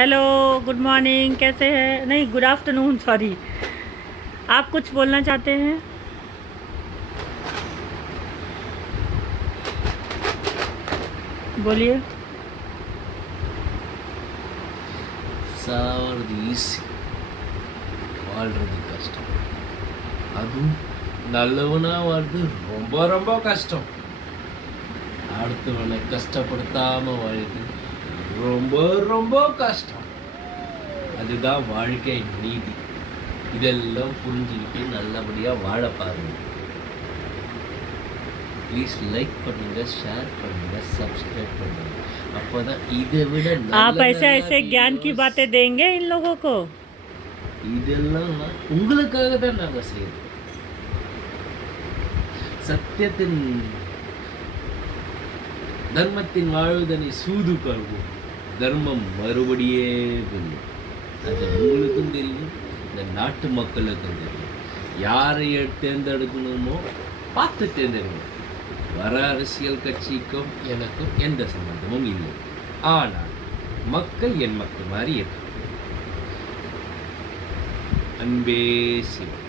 Hello, good morning, कैसे हैं? नहीं, गुड आफ्टरनून, सॉरी। आप कुछ बोलना चाहते हैं? बोलिए। சாவறது வாழ்றது கஷ்டம். அதுவும் நல்லவனா வாழ்றது ரொம்ப ரொம்ப கஷ்டம். அடுத்தவனை கஷ்டப்படுத்தாம வாழ்றது ரொம்ப ரொம்ப கஷ்டம். அதுதான் வாழ்க்கை நீதி. இதெல்லாம் புரிஞ்சுக்கிட்டு நல்லபடியாக வாழ பாருங்க. ப்ளீஸ் லைக் பண்ணுங்க, ஷேர் பண்ணுங்க, சப்ஸ்கிரைப் பண்ணுங்க. அப்போதான் இதை விட आप ऐसे ऐसे ज्ञान की बातें देंगे इन लोगों को? இதெல்லாம் உங்களுக்காக தான் நாங்கள் செய்யறோம். சத்தியத்தின் தர்மத்தின் வாழ்வதனை சூது கொள்வோம். தர்மம் மறுபடியே வெல்லும். அது உங்களுக்கும் தெரியும், இந்த நாட்டு மக்களுக்கும் தெரியும். யாரை தேர்ந்தெடுக்கணுமோ பார்த்து தேர்ந்தெடுக்கணும். வர அரசியல் கட்சிக்கும் எனக்கும் எந்த சம்பந்தமும் இல்லை. ஆனால் மக்கள் என் மக்கள் மாதிரி இருக்கு. அன்பே சிவம்.